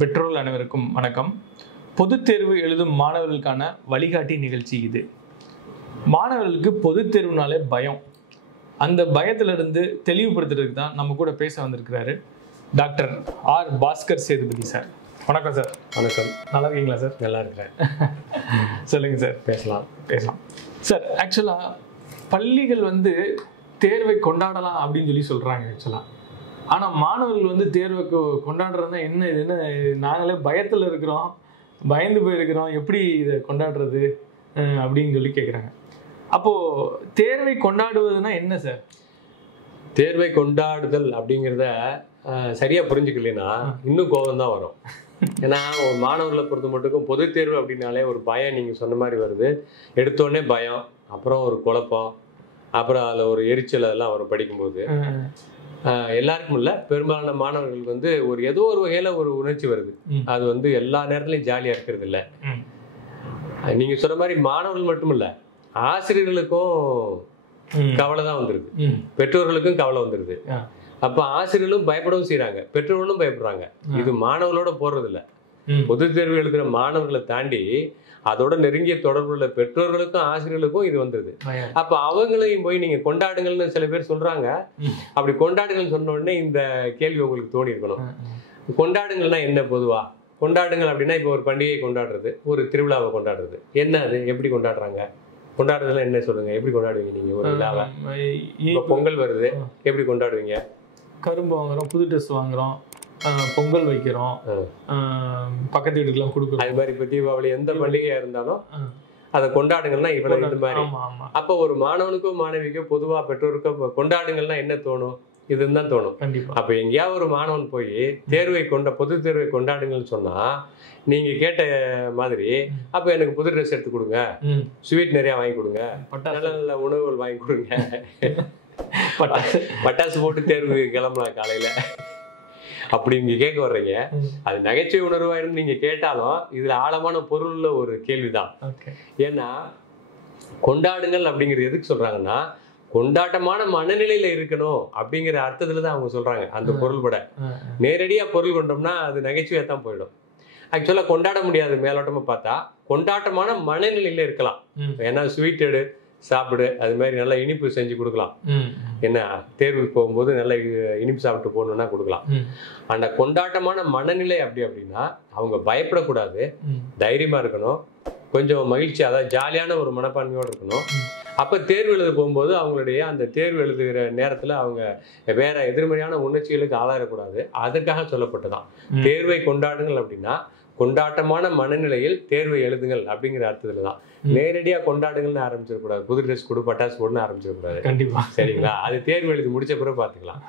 பெற்றோர்கள் அனைவருக்கும் வணக்கம். பொதுத் தேர்வு எழுதும் மாணவர்களுக்கான வழிகாட்டி நிகழ்ச்சி இது. மாணவர்களுக்கு பொதுத் தேர்வுனாலே பயம். அந்த பயத்திலிருந்து தெளிவுபடுத்துறதுக்கு தான் நம்ம கூட பேச வந்திருக்கிறாரு doctor R Bhaskar Sethupathi sir. வணக்கம் சார். வணக்கம். நல்லா இருக்கீங்களா சார்? நல்லா இருக்கிறேன். சொல்லுங்க சார். பேசலாம் சார். ஆக்சுவலாக பள்ளிகள் தேர்வை கொண்டாடலாம் அப்படின்னு சொல்லி சொல்கிறாங்க ஆக்சுவலாக. ஆனால் மாணவர்கள் தேர்வை கொண்டாடுறதுனா என்ன நாங்களே பயத்தில் இருக்கிறோம், பயந்து போயிருக்கிறோம், எப்படி இதை கொண்டாடுறது அப்படின்னு சொல்லி கேட்குறாங்க. அப்போது தேர்வை கொண்டாடுவதுன்னா என்ன சார்? தேர்வை கொண்டாடுதல் அப்படிங்கிறத சரியாக புரிஞ்சுக்கலைன்னா இன்னும் கோபம் தான் வரும். ஏன்னா ஒரு மாணவர்களை பொறுத்த மட்டுக்கும் பொது தேர்வு அப்படின்னாலே ஒரு பயம், நீங்கள் சொன்ன மாதிரி வருது. எடுத்தோடனே பயம், அப்புறம் ஒரு குழப்பம், அப்புறம் அதில் ஒரு எரிச்சல், அதெல்லாம் வரும் படிக்கும்போது. எல்லாருக்கும் இல்லை, பெரும்பாலான மாணவர்கள் ஒரு ஏதோ ஒரு வகையில் ஒரு உணர்ச்சி வருது. அது எல்லா நேரத்துலையும் ஜாலியாக இருக்கிறது இல்லை. நீங்கள் சொன்ன மாதிரி மாணவர்கள் மட்டும் இல்லை, ஆசிரியர்களுக்கும் கவலை தான் வந்துடுது, பெற்றோர்களுக்கும் கவலை வந்துடுது. அப்போ ஆசிரியர்களும் பயப்படவும் செய்கிறாங்க, பெற்றோர்களும் பயப்படுறாங்க. இது மாணவர்களோட போடுறது இல்லை. பொது தேர்வு எழுதுகிற மாணவர்களை தாண்டி அதோட நெருங்கிய தொடர்புள்ள பெற்றோர்களுக்கும் ஆசிரியர்களுக்கும் இது வந்துருது. அப்ப அவங்களையும் போய் நீங்க கொண்டாடுங்கள்னு சில பேர் சொல்றாங்க. அப்படி கொண்டாடுங்கள் சொன்ன உடனே இந்த கேள்வி உங்களுக்கு தோணி இருக்கணும். கொண்டாடுங்கள்னா என்ன? பொதுவா கொண்டாடுங்கள் அப்படின்னா இப்போ ஒரு பண்டிகையை கொண்டாடுறது, ஒரு திருவிழாவை கொண்டாடுறது. என்ன அது? எப்படி கொண்டாடுறாங்க? கொண்டாடுறதுல என்ன சொல்லுங்க, எப்படி கொண்டாடுவீங்க நீங்க ஒரு விழாவை? இப்போ பொங்கல் வருது, எப்படி கொண்டாடுவீங்க? கரும்பு வாங்குறோம், புது ட்ரெஸ் வாங்குறோம், பொங்கல் வைக்கிறோம், பக்கத்து வீட்டுக்கெல்லாம் கொடுக்குறோம். அது மாதிரி இப்போ தீபாவளி எந்த பண்டிகையா இருந்தாலும் அதை கொண்டாடுங்கள்னா இவ்வளவு இது மாதிரி. அப்போ ஒரு மாணவனுக்கோ மாணவிக்கோ பொதுவா பெற்றோருக்கோ கொண்டாடுங்கள்னா என்ன தோணும்? இதுன்னு தான் தோணும். அப்ப எங்கேயாவது ஒரு மாணவன் போய் பொது தேர்வை கொண்டாடுங்கள்னு சொன்னா நீங்க கேட்ட மாதிரி, அப்ப எனக்கு புது ட்ரெஸ் எடுத்து கொடுங்க, ஸ்வீட் நிறைய வாங்கி கொடுங்க, நல்ல நல்ல உணவுகள் வாங்கி கொடுங்க, பட்டாசு போட்டு தேர்வு கிளம்பலாம் காலையில அப்படி நீங்க கேட்க வர்றீங்க. அது நகைச்சுவை உணர்வா இருந்து நீங்க கேட்டாலும் இதுல ஆழமான பொருள்ல ஒரு கேள்விதான். ஏன்னா கொண்டாடுங்கள் அப்படிங்கிறது எதுக்கு சொல்றாங்கன்னா, கொண்டாட்டமான மனநிலையில இருக்கணும் அப்படிங்கிற அர்த்தத்துலதான் அவங்க சொல்றாங்க. அந்த பொருள் பட நேரடியா பொருள் கொண்டோம்னா அது நகைச்சுவையா தான் போயிடும். ஆக்சுவலா கொண்டாட முடியாது. மேலோட்டமா பார்த்தா கொண்டாட்டமான மனநிலையில இருக்கலாம். ஏன்னா ஸ்வீட் எடு, சாப்பிடு, அது மாதிரி நல்லா இனிப்பு செஞ்சு கொடுக்கலாம். என்ன, தேர்வுக்கு போகும்போது நல்லா இனிப்பு சாப்பிட்டு போகணும்னா கொடுக்கலாம். அந்த கொண்டாட்டமான மனநிலை அப்படின்னா அவங்க பயப்படக்கூடாது, தைரியமா இருக்கணும், கொஞ்சம் மகிழ்ச்சி, அதாவது ஜாலியான ஒரு மனப்பான்மையோடு இருக்கணும். அப்ப தேர்வு எழுத போகும்போது அவங்களுடைய அந்த தேர்வு எழுதுகிற நேரத்துல அவங்க வேற எதிர்மறையான உணர்ச்சிகளுக்கு ஆளாயிடக்கூடாது. அதற்காக சொல்லப்பட்டதான் தேர்வை கொண்டாடுங்கள் அப்படின்னா, கொண்டாட்டமான மனநிலையில் தேர்வை எழுதுங்கள் அப்படிங்கிற அர்த்தத்துல தான். நேரடியா கொண்டாடுங்கள்னு ஆரம்பிச்சிடக்கூடாது, புது ட்ரெஸ் கொடு, பட்டாசு போடுன்னு ஆரம்பிச்சிடக்கூடாது. கண்டிப்பா. சரிங்களா? அது தேர்வு எழுதி முடிச்ச பிறகு பார்த்துக்கலாம்.